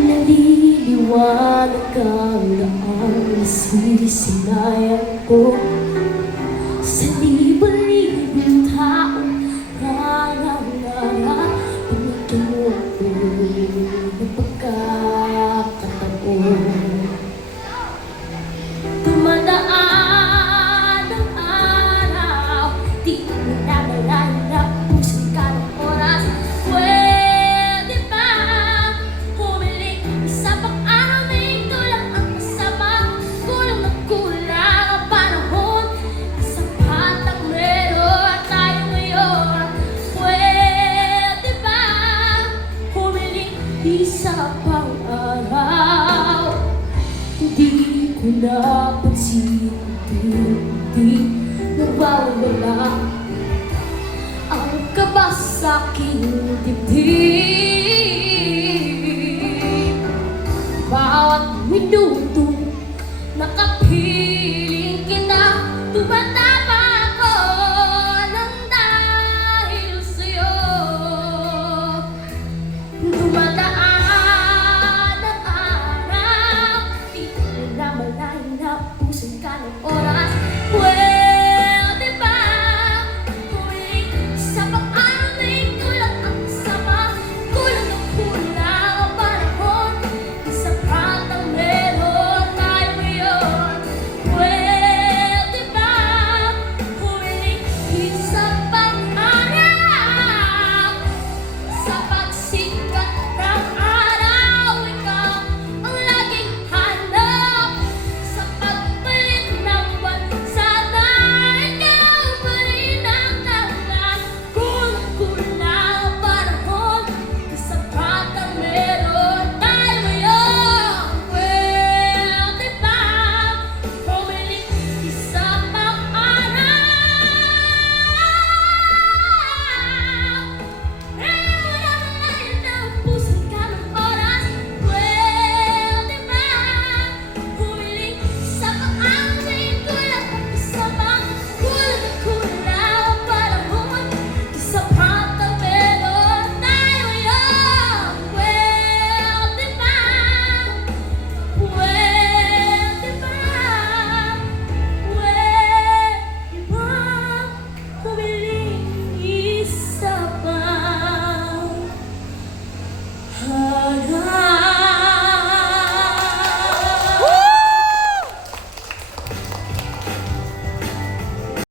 Naliliwanag ang daang sisinayan ko sa libo-libong tao nangangarap pagtungo ko ng pagkakataon. Dumadaan ang araw, di ko nabalayan na pusong ka ng oras. Pwede ba humiling isa pang araw na ito lang ang kasama? Kulang na kulang ang panahon, sapat ang meron tayo ngayon. Pwede ba humiling isa pang araw? Hindi ko napansin, di nawawala ang kaba sa aking dibdib.